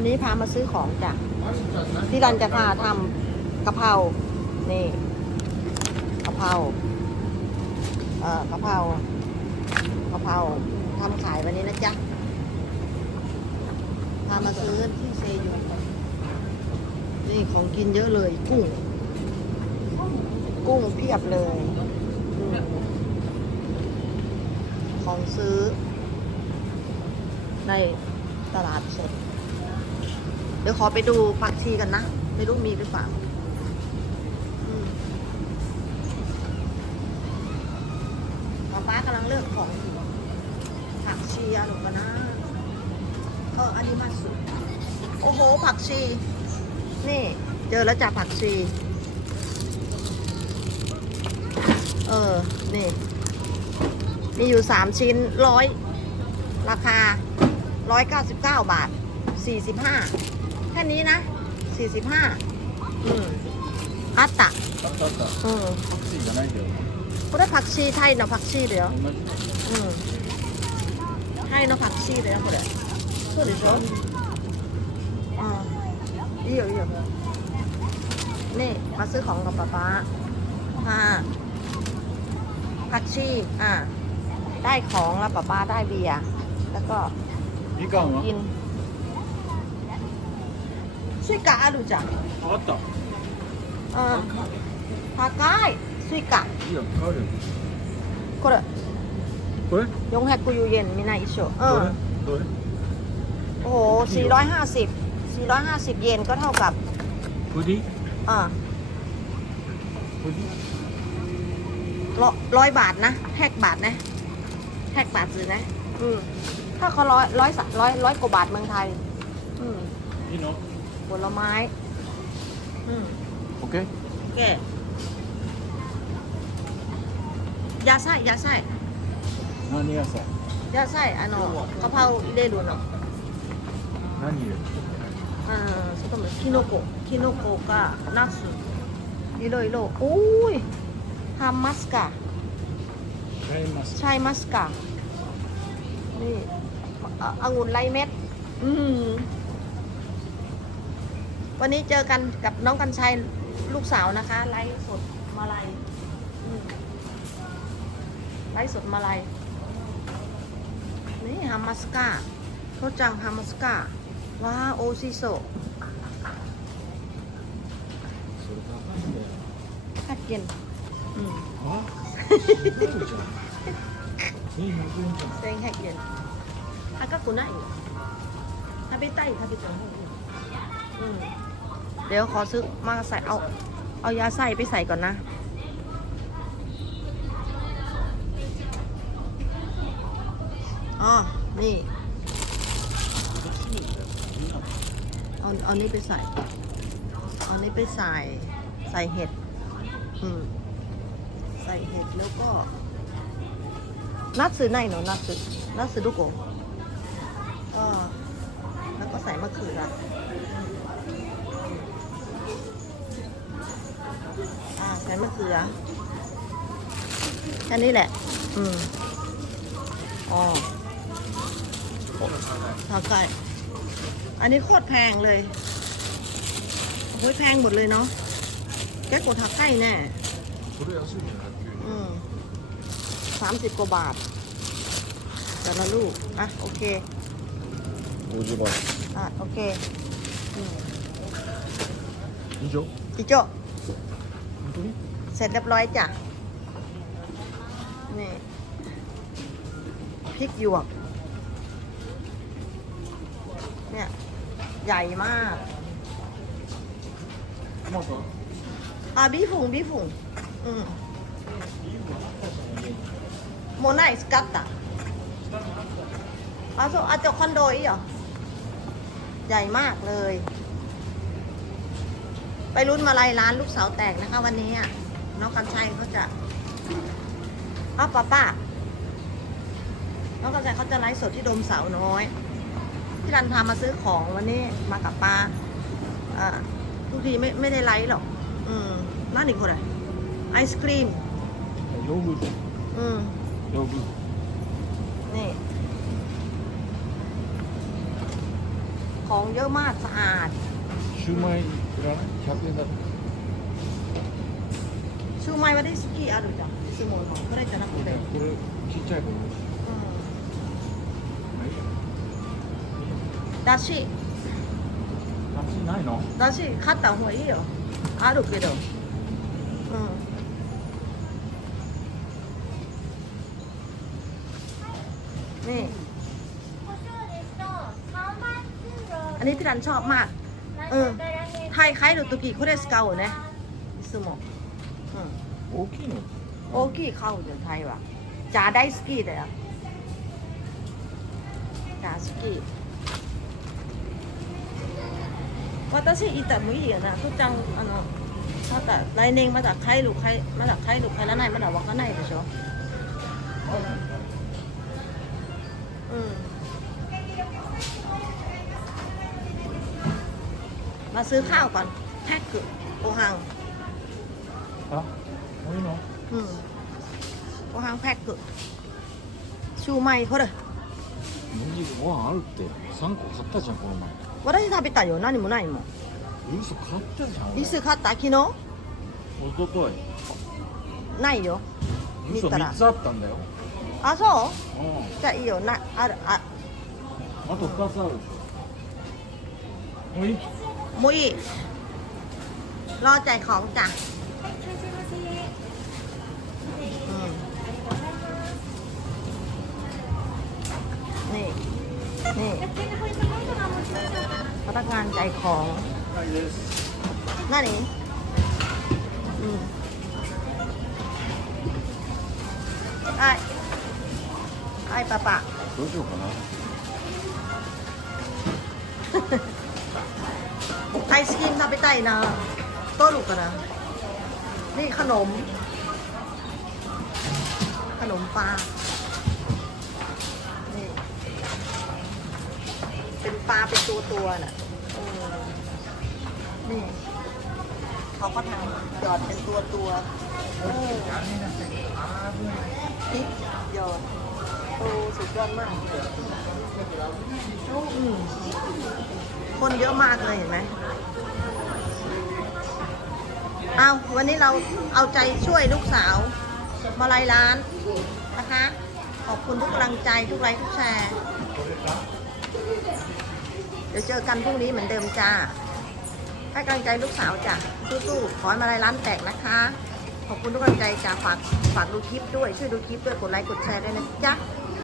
วันนี้พามาซื้อของจ้ะที่รันจะพาทำกะเพรานี่กะเพราเอ่อกะเพรากะเพราทำขายวันนี้นะจ๊ะพามาซื้อที่เซยุนี่ของกินเยอะเลยกุ้ง กุ้งเพียบเลยอืมของซื้อในตลาดสด เดี๋ยวขอไปดูผักชีกันนะ ไม่รู้มีหรือเปล่าอืมป๊าป้ากำลังเลือกของอยู่ผักชีอะหนูกันนะ เออ อันนี้มาสุด โอ้โห ผักชี นี่ เจอแล้วจ้ะผักชี เออ นี่ มีอยู่สามชิ้นร้อยราคา 199 บาท 45แแค่นี้นะสี่สิบห้าอัตตะあったあったอืมタクシーじゃないけどผักชีไทยเนาะผักชีเดียวให้เนาะผักชีเดี๋ยวこれそうでしょอ่าいいよいいよนี่มาซื้อของกับป๊าป๊าอ่าผักชีอ่าได้ของแล้วป๊าป๊าได้เบียร์แล้วก็みかんกิน スイカあるじゃん。あった。うん。高い。スイカ。いいよ、買うよ。これ、これ400円みんな一緒。うどれん。どれ โอ้โห 450 450 เยนก็เท่ากับ プリン อ่า プリン ร้อยร้อยบาทนะแท็กบาทนะแท็กบาทซื้อนะ อืม ถ้าเขาร้อยร้อยสร้อยร้อยกว่าบาทเมืองไทย อืม いいの ผลไม้ อืม Okay. โอเค野菜野菜何がさ、野菜あのカパを入れるの何入れるうんそこのキノコキノコかナスいろいろおーいハンマスカシャインマスใช่มัสกานี่อองุ่นไรเม็ด อืม วันนี้เจอกันกับน้องกัญชัยลูกสาวนะคะ ไลฟ์สดมาลายไลฟ์สดมาลายนี่ฮามัสกาโาจังฮามัสกาว้าโอซิโซกัดกินอืมเซ็งแหกเย็นอากาศกุนไนฮาเบต้าฮาเบต้าอืม เดี๋ยวขอซื้อมาใส่เอา เอายาใส่ไปใส่ก่อนนะ อ๋อ นี่ เอา เอานี้ไปใส่ เอานี้ไปใส่ ใส่เห็ด อืม ใส่เห็ดแล้วก็ นัดซื้อไหนเนาะนัดซื้อนัดซื้อลูกโกก็แล้วก็ใส่มะเขือ อ่าใส่มะเขือแค่นี้แหละ อืมอ๋อทาไก่อันนี้โคตรแพงเลยโอ้ยแพงหมดเลยเนาะแกกดทักไก่แน่ それ安いね190 อืมสามสิบกว่าบาท แต่ละลูก อ่ะ โอเค 50倍 อ่ะ โอเคอืม 以上 จิโจ้ 本当に เสร็จเรียบร้อยจ้ะ นี่พริกหยวก เนี่ย ใหญ่มาก หมดเหรออะบีฟุงบีฟุงอืมโมนาิสกัตตะอาโซอาจจะคอนโดอีกเหรอ ใหญ่มากเลย ไปรุ้นมาลายร้านลูกสาวแตกนะคะ วันนี้น้องกัำชัยเขาจะป้าป้าป้าน้องกัำชัยเขาจะไลฟ์สดที่ดมเสาวน้อยพี่รันทามาซื้อของวันนี้มากับป้าอ่าทุกทีไม่ไม่ได้ไลฟ์หรอก อืมนั่นอีกคนอะไรไอศครีมโยบุอืมโยบุนี่ ของเยอะมากสะอาดชูไม シューマイいらない100円だと ชูไมว่าได้สกี้あるじゃんいつものこれじゃなくて、これちっちゃい子うん、まあいいやだし夏ないのだし買った方がいいよあるけどうんนี่ อันนี้พี่รันชอบมาก เออ 会入る時これ使うねいつも、うん、大きいの大きい買うでタイは茶大好きだよ茶好き私いたらもいいよなふっちゃんあのまた来年まだ帰る帰まだ帰る帰らないまだわかんないでしょ、うんมาซื้อข้าวก่อนแพ็กกึโอหัง あもういいのうん。ご飯パック。シューマイ、ほら。麦ご飯あるって3個買ったじゃんこの私食べたよ。何もないもん。前嘘買ったじゃん俺いつ買った昨日一昨日ないよ。見嘘たら3つあったんだよあ、そうんうじゃあいいよ。な、ある、あ、あと2つあるでしょもういい มุ้ยรอจ่ายของจ้ะนี่ นี่พนักงานจ่ายของนั่นเองอืมไอ้ไอ้ปะปะรู้สึกเหรอ イスクリーム食べたいな取るかなนี่ขนม ขนมปลานี่ เป็นปลาเป็นตัวตัวๆน่ะเออนี่เขาก็ทำหยอดเป็นตัวตัวๆเออพริกหยอด อืมคนเยอะมากเลยเห็นไหมเอาวันนี้เราเอาใจช่วยลูกสาว มาลายร้านนะคะ ขอบคุณทุกกำลังใจทุกไลค์ทุกแชร์ เดี๋ยวเจอกันพรุ่งนี้เหมือนเดิมจ้าให้กำลังใจลูกสาวจ้ะสู้ๆขอให้มาลายร้านแตกนะคะ ขอบคุณทุกกำลังใจจ้าฝากฝากดูคลิปด้วยช่วยดูคลิปด้วยกดไลค์กดแชร์ด้วยนะจ๊ะ